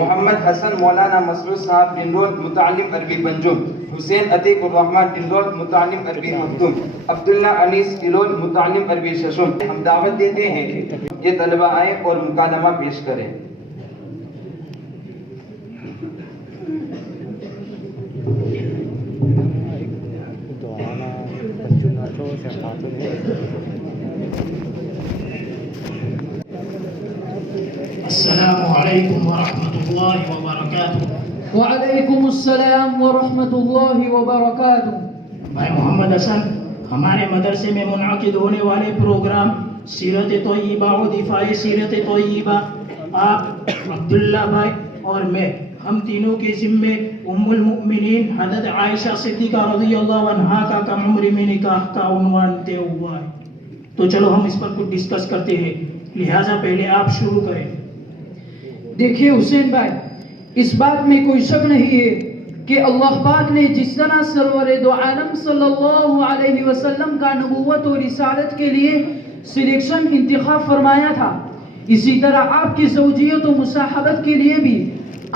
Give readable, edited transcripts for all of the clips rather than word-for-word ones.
محمد حسن مولانا مسرور صاحب ڈنڈول متعلم عربی پنجم، حسین عتیق الرحمن ڈنڈول متعلم عربی مختوم، عبداللہ انیس کلول متعلم عربی ششم۔ ہم دعوت دیتے ہیں کہ یہ طلبہ آئیں اور مکالمہ پیش کریں۔ السلام علیکم ورحمۃ اللہ وبرکاتہ۔ وعلیکم السلام ورحمۃ اللہ وبرکاتہ۔ بھائی محمد حسن، ہمارے مدرسے میں منعقد ہونے والے پروگرام سیرت طیبہ و دفاع سیرت طیبہ، آپ عبداللہ بھائی اور میں، ہم تینوں کے ذمے ام المؤمنین حضرت عائشہ صدیقہ رضی اللہ عنہا کا کم عمری میں نکاح کا عنوان طے ہوا ہے، تو چلو ہم اس پر کچھ ڈسکس کرتے ہیں، لہٰذا پہلے آپ شروع کریں۔ دیکھیے حسین بھائی، اس بات میں کوئی شک نہیں ہے کہ اللہ پاک نے جس طرح سرور دو عالم صلی اللہ علیہ وسلم کا نبوت و رسالت کے لیے سلیکشن انتخاب فرمایا تھا، اسی طرح آپ کی زوجیت و مصاحبت کے لیے بھی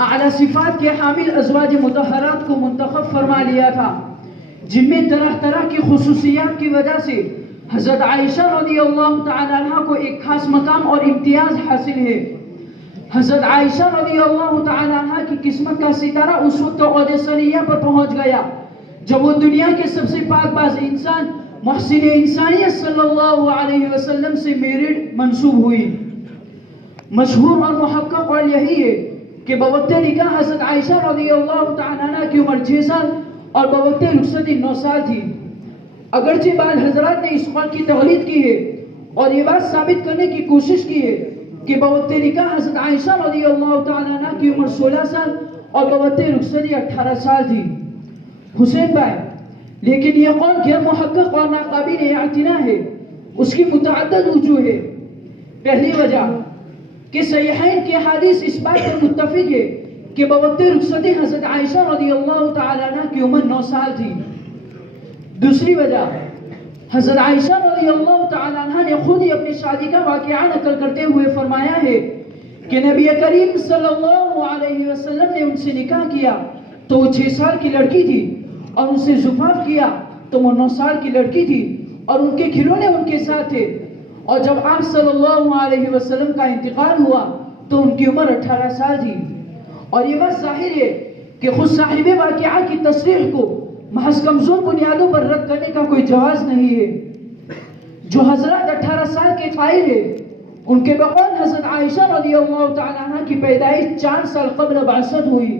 اعلیٰ صفات کے حامل ازواج مطہرات کو منتخب فرما لیا تھا، جن میں طرح طرح کی خصوصیات کی وجہ سے حضرت عائشہ رضی اللہ تعالی عنہ کو ایک خاص مقام اور امتیاز حاصل ہے۔ حضرت عائشہ رضی اللہ تعالی عنہ کی قسمت کا ستارہ اس وقت عہد ثنیہ پر پہنچ گیا جب وہ دنیا کے سب سے پاک باز انسان محسن انسانیت صلی اللہ علیہ وسلم سے میرڈ منسوب ہوئی۔ مشہور اور محقق قول یہی ہے کہ بوقت نکاح حضرت عائشہ رضی اللہ تعالی عنہ کی عمر 6 سال اور بوقت رخصتی 9 سال تھی۔ اگرچہ بعض حضرات نے اس قول کی تغلید کی ہے اور یہ بات ثابت کرنے کی کوشش کی ہے کہ بوقت نکاح حضرت عائشہ رضی اللہ تعالی عنہ کی عمر 16 سال اور بوقت رخصتی 18 سال تھی۔ حسین بھائی، لیکن یہ قول غیر محقق اور ناقابل اعتنا ہے، اس کی متعدد وجوہ ہے۔ پہلی وجہ کہ صحیحین کی حدیث اس بات پر متفق ہے کہ بوقت رخصتی حضرت عائشہ رضی اللہ تعالی عنہ کی عمر 9 سال تھی۔ دوسری وجہ، حضرت عائشہ رضی اللہ تعالی عنہ نے خود ہی اپنی شادی کا واقعہ نقل کرتے ہوئے فرمایا ہے کہ نبی کریم صلی اللہ علیہ وسلم نے ان سے نکاح کیا تو وہ 6 سال کی لڑکی تھی، اور ان سے زفاف کیا تو وہ 9 سال کی لڑکی تھی، اور ان کے کھلونے ان کے ساتھ تھے، اور جب آپ صلی اللہ علیہ وسلم کا انتقال ہوا تو ان کی عمر 18 سال تھی۔ اور یہ بات ظاہر ہے کہ خود صاحب واقعہ کی تصریح کو محض کمزور بنیادوں پر رد کرنے کا کوئی جواز نہیں ہے۔ جو حضرات 18 سال کے قائل ہیں، ان کے بقول حضرت عائشہ رضی اللہ تعالی عنہ کی پیدائش 4 سال قبل بعثت ہوئی،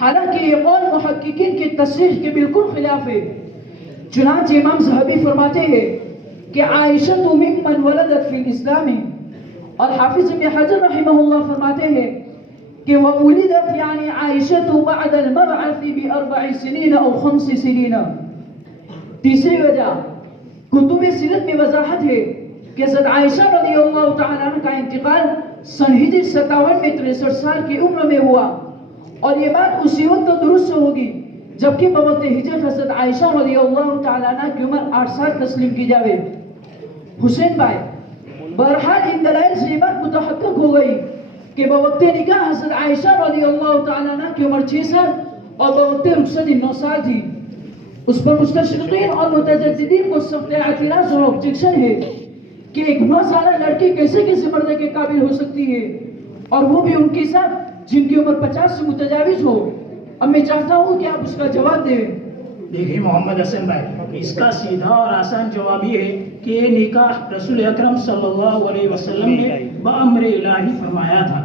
حالانکہ یہ قول محققین کی تصریح کے بالکل خلاف ہے۔ چنانچہ امام ذہبی فرماتے ہیں کہ عائشہ تو ممن ولدت فی الاسلام، اور حافظ ابن حجر رحمہ اللہ فرماتے ہیں کہ وولدت یعنی عائشہ بعد المبعث ب4 سنین او 5 سنین۔ تیسری وجہ، کتب سیرت میں وضاحت ہے کہ حضرت عائشہ رضی اللہ تعالی عنہ کا انتقال سن ہجری 57 میں 63 سال کی عمر میں ہوا، اور یہ بات اسی وقت درست ہوگی جبکہ بوقت ہجرت حضرت عائشہ رضی اللہ تعالی عنہ کی عمر 8 سال تسلیم کی جاوے۔ حسین بھائی، بہرحال ان دلائل سے یہ بات متحقق ہو گئی کہ بوقت نکاح حضرت عائشہ رضی اللہ تعالی عنہ کی عمر 6 سال اور بوقت رخصتی 9 سال تھی۔ اس پر مستشرقین اور متجددین کو سخت اعتراض اور آبجیکشن ہے کہ ایک 9 سالہ لڑکی کیسے کسی پردے کے قابل ہو سکتی ہے، اور وہ بھی ان کے ساتھ جن کی عمر 50 سے متجاوز ہو۔ اب میں چاہتا ہوں کہ آپ اس کا جواب دیں۔ دیکھیے محمد حسن بھائی، اس کا سیدھا اور آسان جواب یہ ہے کہ یہ نکاح رسول اکرم صلی اللہ علیہ وسلم نے بامر الہی فرمایا تھا۔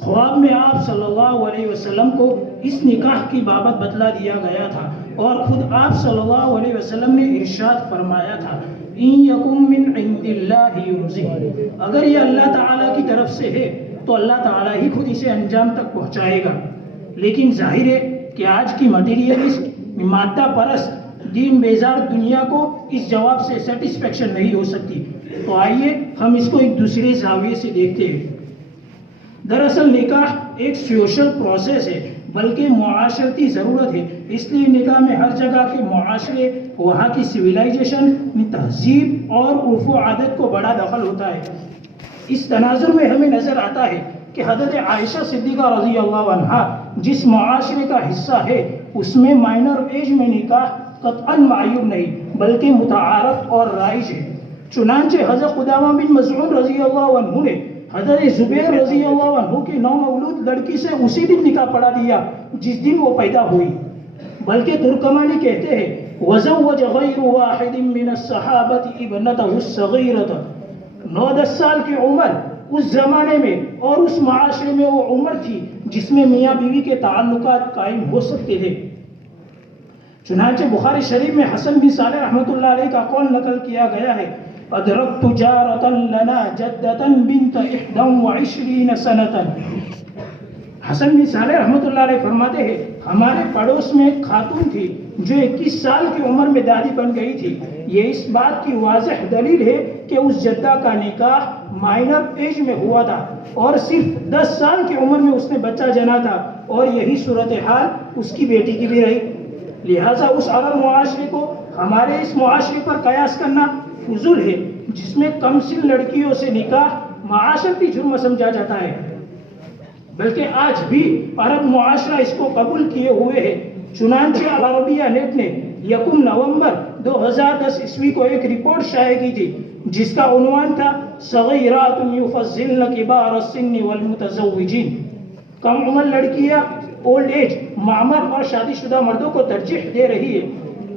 خواب میں آپ صلی اللہ علیہ وسلم کو اس نکاح کی بابت بتلا دیا گیا تھا، اور خود آپ صلی اللہ علیہ وسلم نے ارشاد فرمایا تھا ان یکم من عند اللہ یرزق، اگر یہ اللہ تعالیٰ کی طرف سے ہے تو اللہ تعالیٰ ہی خود اسے انجام تک پہنچائے گا۔ لیکن ظاہر ہے کہ آج کی مٹیریلسٹ مادہ پرست دین بیزار دنیا کو اس جواب سے سیٹسفیکشن نہیں ہو سکتی، تو آئیے ہم اس کو ایک دوسرے زاویے سے دیکھتے ہیں۔ دراصل نکاح ایک سوشل پروسیس ہے، بلکہ معاشرتی ضرورت ہے، اس لیے نکاح میں ہر جگہ کے معاشرے، وہاں کی سویلائزیشن میں تہذیب اور عرف و عادت کو بڑا دخل ہوتا ہے۔ اس تناظر میں ہمیں نظر آتا ہے کہ حضرت عائشہ صدیقہ رضی اللہ عنہا جس معاشرے کا حصہ ہے اس میں مائنر ایج میں نکاح قطعاً معیوب نہیں بلکہ متعارف اور رائج ہے۔ چنانچہ حضرت قدامہ بن مسعود رضی اللہ عنہ نے حضرت زبیر رضی اللہ عنہ کی نومولود لڑکی سے اسی دن نکاح پڑھا دیا جس دن وہ پیدا ہوئی۔ بلکہ ترکمانی کہتے ہیں وَزَوَّجَ غَيْرُ وَاحِدٍ مِّنَ الصَّحَابَةِ ابْنَتَهُ الصَّغِيرَةَ 9-10 سال کی عمر اس زمانے میں اور اس معاشرے میں وہ عمر تھی جس میں میاں بیوی کے تعلقات قائم ہو سکتے تھے۔ چنانچہ بخاری شریف میں حسن بن صالح رحمۃ اللہ علیہ کا قول نقل کیا گیا ہے ادرکت جارة لنا جدة بنت 21 سنة۔ حسن بن صالح رحمۃ اللہ علیہ فرماتے ہیں ہمارے پڑوس میں ایک خاتون تھی جو 21 سال کی عمر میں دادی بن گئی تھی۔ یہ اس بات کی واضح دلیل ہے کہ اس جدہ کا نکاح مائنر ایج میں ہوا تھا اور صرف 10 سال کی عمر میں اس نے بچہ جنا تھا اور یہی صورتحال اس کی بیٹی کی بھی رہی۔ لہٰذا اس عرب معاشرے کو ہمارے اس معاشرے پر قیاس کرنا فضول ہے جس میں کم سن لڑکیوں سے نکاح معاشرتی جرم سمجھا جاتا ہے، بلکہ آج بھی عرب معاشرہ اس کو قبول کیے ہوئے ہے۔ چنانچہ عربیہ نیٹ نے 1 نومبر 2010 عیسوی کو ایک رپورٹ شائع کی تھی جس کا عنوان تھا صغیرات یفضلن کبار السن والمتزوجین۔ کم عمر لڑکیاں اولڈ ایج معمر اور شادی شدہ مردوں کو ترجیح دے رہی ہے۔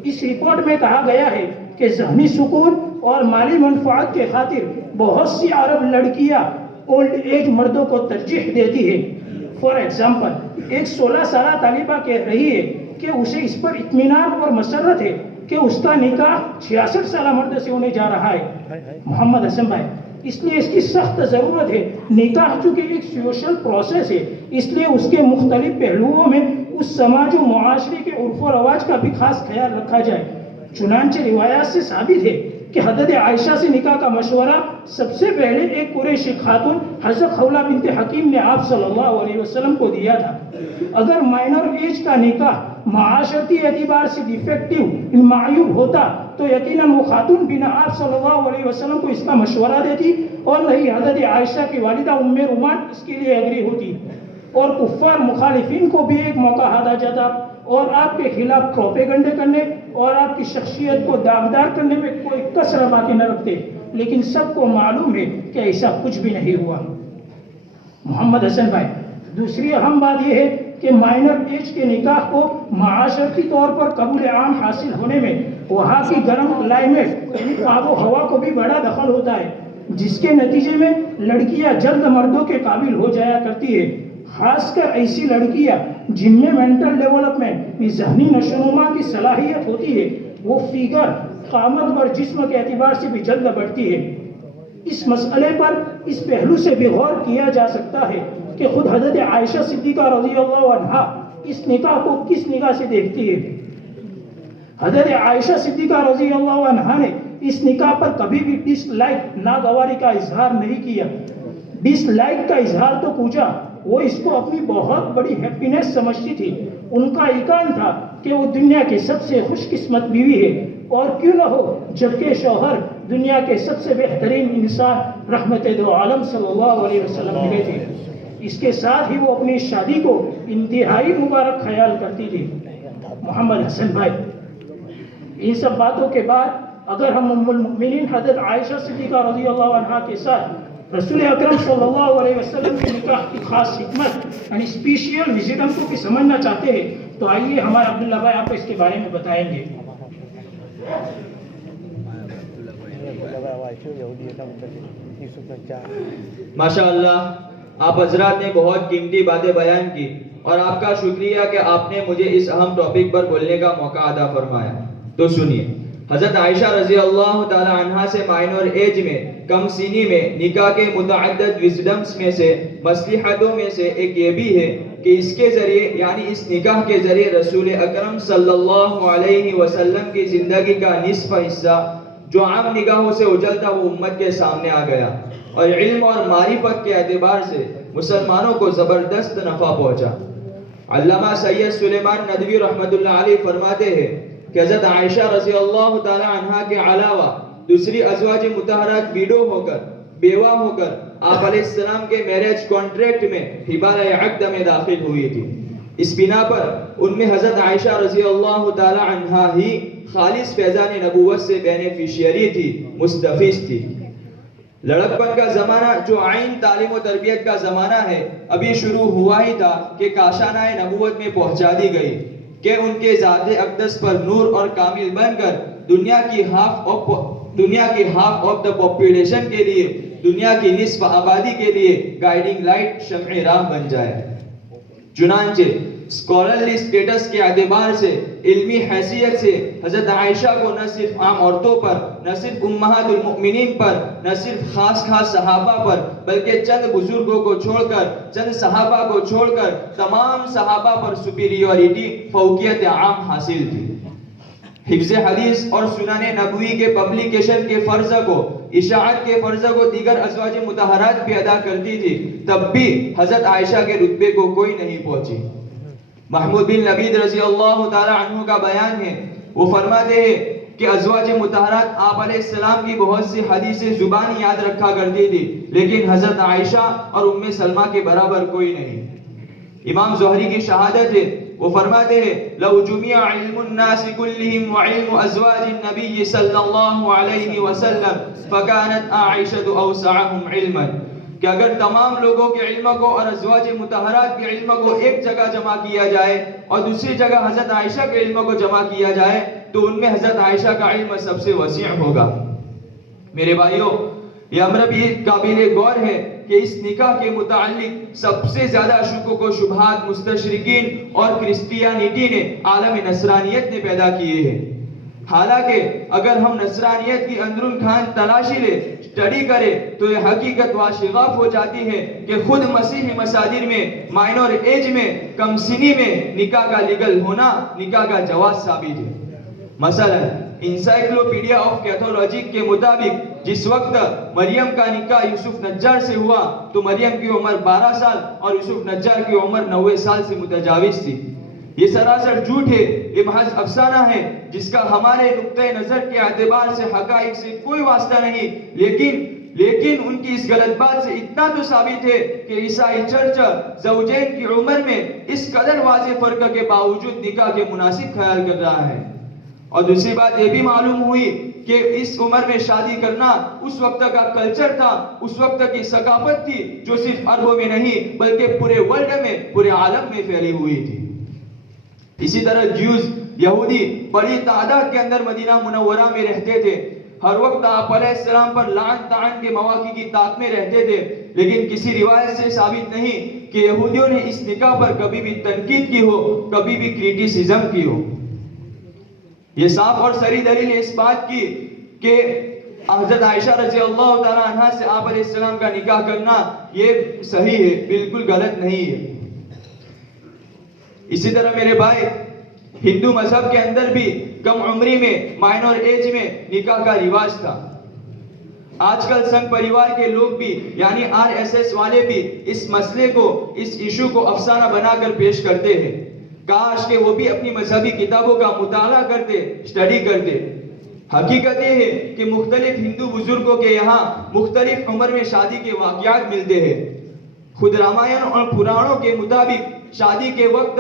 اس رپورٹ میں کہا گیا ہے کہ ذہنی سکون اور مالی منفعت کے خاطر بہت سی عرب لڑکیاں اولڈ ایج مردوں کو ترجیح دیتی ہے۔ فار ایگزامپل ایک 16 سالہ طالبہ کہہ رہی ہے کہ اسے اس پر اطمینان اور مسرت ہے کہ اس کا نکاح 66 سالہ مرد سے ہونے جا رہا ہے۔ محمد حسن بھائی اس لیے اس کی سخت ضرورت ہے۔ نکاح چونکہ ایک سوشل پروسیس ہے اس لیے اس کے مختلف پہلوؤں میں اس سماج و معاشرے کے عرف و رواج کا بھی خاص خیال رکھا جائے۔ چنانچہ روایات سے ثابت ہے کہ حضرت عائشہ سے نکاح کا مشورہ سب سے پہلے ایک قریشی خاتون حضرت خولہ بنت حکیم نے آپ صلی اللہ علیہ وسلم کو دیا تھا۔ اگر مائنر ایج کا نکاح معاشرتی اعتبار سے ڈیفیکٹیو معیوب ہوتا تو یقیناً وہ خاتون بنا آپ صلی اللہ علیہ وسلم کو اس کا مشورہ دیتی اور نہیں حضرت عائشہ کی والدہ ام رومان اس کے لیے ایگری ہوتی اور کفار مخالفین کو بھی ایک موقع ہاتھ آ جاتا اور آپ کے خلاف پروپیگنڈے کرنے اور آپ کی شخصیت کو داغدار کرنے میں کوئی کسر باقی نہ رکھتے۔ لیکن سب کو معلوم ہے کہ ایسا کچھ بھی نہیں ہوا۔ محمد حسن بھائی دوسری اہم بات یہ ہے کہ مائنر ایج کے نکاح کو معاشرتی طور پر قبول عام حاصل ہونے میں وہاں کی گرم کلائمیٹ آب و ہوا کو بھی بڑا دخل ہوتا ہے جس کے نتیجے میں لڑکیاں جلد مردوں کے قابل ہو جایا کرتی ہے، خاص کر ایسی لڑکیاں جن میں مینٹل ڈیولپمنٹ ذہنی نشوونما کی صلاحیت ہوتی ہے، وہ فیگر قامت اور جسم کے اعتبار سے بھی جلد بڑھتی ہے۔ اس مسئلے پر اس پہلو سے بھی غور کیا جا سکتا ہے کہ خود حضرت عائشہ صدیقہ رضی اللہ عنہا اس نکاح کو کس نگاہ سے دیکھتی ہے۔ حضرت عائشہ صدیقہ رضی اللہ عنہا نے اس نکاح پر کبھی بھی ڈس لائک ناگواری کا اظہار نہیں کیا۔ ڈس لائک کا اظہار تو پوچھا، وہ اس کو اپنی بہت بڑی ہیپینس سمجھتی تھی۔ ان کا ایقان تھا کہ وہ دنیا کی سب سے خوش قسمت بیوی ہے اور کیوں نہ ہو جبکہ شوہر دنیا کے سب سے بہترین انسان رحمت دو عالم صلی اللہ علیہ وسلم ملے تھے۔ اس کے ساتھ ہی وہ اپنی شادی کو انتہائی مبارک خیال کرتی تھی۔ محمد حسن بھائی ان سب باتوں کے بعد اگر ہم ام المؤمنین حضرت عائشہ صدیقہ رضی اللہ عنہا کے ساتھ رسول اکرم صلی اللہ علیہ وسلم کے نکاح کی خاص حکمت یعنی اسپیشیل وزڈم کو سمجھنا چاہتے ہیں تو آئیے ہمارے عبداللہ بھائی آپ کو اس کے بارے میں بتائیں گے۔ ماشاء اللہ آپ حضرات نے بہت قیمتی باتیں بیان کی اور آپ کا شکریہ کہ آپ نے مجھے اس اہم ٹاپک پر بولنے کا موقع عطا فرمایا۔ تو سنیے، حضرت عائشہ رضی اللہ تعالی عنہا سے مائنر ایج میں کم سینی میں نکاح کے متعدد وزڈمز میں سے مصلحتوں میں سے ایک یہ بھی ہے کہ اس کے ذریعے یعنی اس نکاح کے ذریعے رسول اکرم صلی اللہ علیہ وسلم کی زندگی کا نصف حصہ جو عام نگاہوں سے اجلتا وہ امت کے سامنے آ گیا اور علم اور معرفت کے اعتبار سے مسلمانوں کو زبردست نفع پہنچا۔ علامہ سید سلیمان ندوی رحمۃ اللہ علیہ فرماتے ہیں کہ حضرت عائشہ رضی اللہ تعالی عنہا کے علاوہ دوسری ازواج مطہرات ویڈو ہو کر بیوہ ہو کر آپ علیہ السلام کے میرج کانٹریکٹ میں حبالہ عقد میں داخل ہوئی تھی. اس بنا پر ان میں حضرت عائشہ رضی اللہ تعالی عنہا ہی خالص فیضان نبوت سے بینیفیشیری تھی، مستفیض تھی. لڑکپن کا زمانہ جو عین تعلیم و تربیت کا زمانہ ہے ابھی شروع ہوا ہی تھا کہ کاشانہ نبوت میں پہنچا دی گئی کہ ان کے ذات اقدس پر نور اور کامل بن کر دنیا کی ہاف آف دا پاپولیشن کے لیے، دنیا کی نصف آبادی کے لیے گائیڈنگ لائٹ، شمع راہ بن جائے. چنانچہ اسکالرلی سٹیٹس کے اعتبار سے، علمی حیثیت سے حضرت عائشہ کو نہ صرف عام عورتوں پر، نہ صرف امہات المؤمنین پر، نہ صرف خاص صحابہ پر، بلکہ چند بزرگوں کو چھوڑ کر، چند صحابہ کو چھوڑ کر تمام صحابہ پر سپیریورٹی، فوقیت عام حاصل تھی. حفظ حدیث اور سنن نبوی کے پبلیکیشن کے فرض کو، اشاعت کے فرض کو دیگر ازواج مطہرات بھی ادا کرتی تھی، تب بھی حضرت عائشہ کے رتبے کو کوئی نہیں پہنچی. محمود بن لبید رضی اللہ تعالی عنہ کا بیان ہے، وہ فرماتے ہیں کہ ازواج مطہرات آپ علیہ السلام کی بہت سی حدیثیں زبانی یاد رکھا کرتی تھی، لیکن حضرت عائشہ اور ام سلمہ کے برابر کوئی نہیں. امام زہری کی شہادت ہے، وہ فرماتے ہیں لو جمع علم الناس كلهم وعلم ازواج النبي صلی اللہ علیہ وسلم فكانت عائشہ اوسعهم علما، کہ اگر تمام لوگوں کے علم کو اور ازواج مطہرات کے علم کو ایک جگہ جمع کیا جائے اور دوسری جگہ حضرت عائشہ کے علم کو جمع کیا جائے تو ان میں حضرت عائشہ کا علم سب سے وسیع ہوگا. میرے بھائیوں، یہ امر بھی قابل غور ہے کہ اس نکاح کے متعلق سب سے زیادہ شکوک و شبہات مستشرقین اور کرسچینٹی نے، عالم نصرانیت نے پیدا کیے ہیں. حالانکہ اگر ہم نصرانیت کی اندرون کھان تلاشی لے، اسٹڈی کرے تو یہ حقیقت واشغاف ہو جاتی ہے کہ خود مسیحی مصادر میں مائنور ایج میں، کم سنی میں نکاح کا لیگل ہونا، نکاح کا جواز ثابت ہے. مثلا انسائکلوپیڈیا آف کیتھولوجی کے مطابق جس وقت مریم کا نکاح یوسف نجار سے ہوا تو مریم کی عمر 12 سال اور یوسف نجار کی عمر 90 سال سے متجاوز تھی. یہ سراسر جھوٹ ہے، یہ محض افسانہ ہے جس کا ہمارے نقطۂ نظر کے اعتبار سے حقائق سے کوئی واسطہ نہیں، لیکن ان کی اس غلط بات سے اتنا تو ثابت ہے کہ عیسائی چرچ زوجین کی عمر میں اس قدر واضح فرق کے باوجود نکاح کے مناسب خیال کر رہا ہے. اور دوسری بات یہ بھی معلوم ہوئی کہ اس عمر میں شادی کرنا اس وقت کا کلچر تھا، اس وقت کی ثقافت تھی جو صرف عربوں میں نہیں بلکہ پورے ورلڈ میں، پورے عالم میں پھیلی ہوئی تھی. اسی طرح جیوز، یہودی بڑی تعداد کے اندر مدینہ منورہ میں رہتے تھے، ہر وقت آپ علیہ السلام پر لعن طعن کے مواقع کی طاق میں رہتے تھے، لیکن کسی روایت سے ثابت نہیں کہ یہودیوں نے اس نکاح پر کبھی بھی تنقید کی ہو، کبھی بھی کریٹیسزم کی ہو. یہ صاف اور صریح دلیل اس بات کی کہ حضرت عائشہ رضی اللہ تعالی عنہ سے آپ علیہ السلام کا نکاح کرنا یہ صحیح ہے، بالکل غلط نہیں ہے. اسی طرح میرے بھائی، ہندو مذہب کے اندر بھی کم عمری میں، مائنور ایج میں نکاح کا رواج تھا. آج کل سنگ پریوار کے لوگ بھی، یعنی RSS والے بھی اس مسئلے کو، اس ایشو کو افسانہ بنا کر پیش کرتے ہیں. کاش کہ وہ بھی اپنی مذہبی کتابوں کا مطالعہ کرتے، اسٹڈی کرتے. حقیقت یہ ہے کہ مختلف ہندو بزرگوں کے یہاں مختلف عمر میں شادی کے واقعات ملتے ہیں. خود رامائن اور پرانوں کے مطابق شادی کے وقت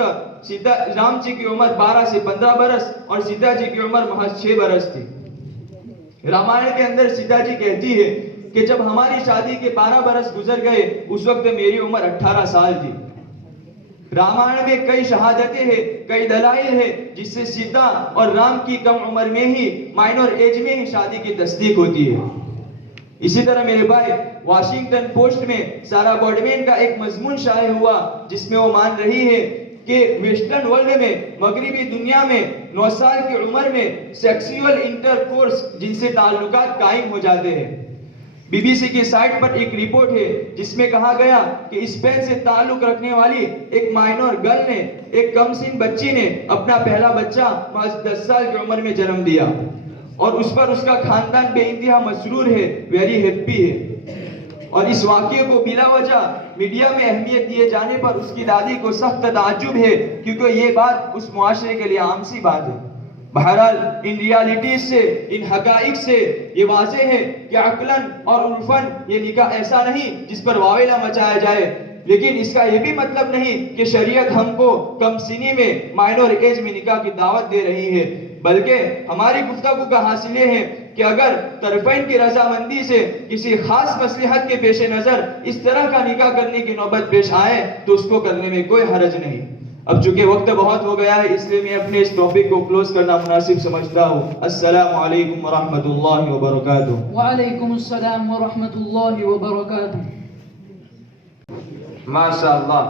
رام جی کی عمر 12 سے 15 برس اور سیتا جی کی عمر محض 6 برس تھی. رامائن کے اندر سیتا جی کہتی ہے کہ جب ہماری شادی کے 12 برس گزر گئے اس وقت میری عمر 18 سال تھی. رامائن میں کئی شہادتیں ہیں، کئی دلائل ہیں جس سے سیتا اور رام کی کم عمر میں ہی، مائنور ایج میں ہی شادی کی تصدیق ہوتی ہے. اسی طرح میرے بھائی، واشنگٹن پوسٹ میں سارا بورڈمین کا ایک مضمون شائع ہوا جس میں وہ مان رہی ہے کہ ویسٹرن ورلڈ میں، مغربی دنیا میں 9 سال کی عمر میں سیکسول انٹرکورس، جن سے تعلقات قائم ہو جاتے ہیں. BBC کی سائٹ پر ایک رپورٹ ہے جس میں کہا گیا کہ اسپین سے تعلق رکھنے والی ایک مائنور گرل نے، ایک کم سن بچی نے اپنا پہلا بچہ محض 10 سال کی عمر میں جنم دیا اور اس پر اس کا خاندان بے انتہا مسرور ہے، ویری ہیپی ہے. اور اس واقعے کو بلا وجہ میڈیا میں اہمیت دیے جانے پر اس کی دادی کو سخت تعجب ہے، کیونکہ یہ بات اس معاشرے کے لیے عام سی بات ہے. بہرحال ان ریالٹیز سے، ان حقائق سے یہ واضح ہے کہ عقلاً اور عرفاً یہ نکاح ایسا نہیں جس پر واویلا مچایا جائے، لیکن اس کا یہ بھی مطلب نہیں کہ شریعت ہم کو کم سنی میں، مائنور ایج میں نکاح کی دعوت دے رہی ہے، بلکہ ہماری گفتگو کا حاصل یہ ہے کہ اگر طرفین کی رضامندی سے کسی خاص مصلحت کے پیش نظر اس طرح کا نکاح کرنے کی نوبت پیش آئے تو اس کو کرنے میں کوئی حرج نہیں۔ اب چونکہ وقت بہت ہو گیا ہے، اس لیے میں اپنے اس ٹاپک کو کلوز کرنا مناسب سمجھتا ہوں۔ السلام علیکم ورحمۃ اللہ وبرکاتہ۔ وعلیکم السلام ورحمۃ اللہ وبرکاتہ۔ ماشاء اللہ،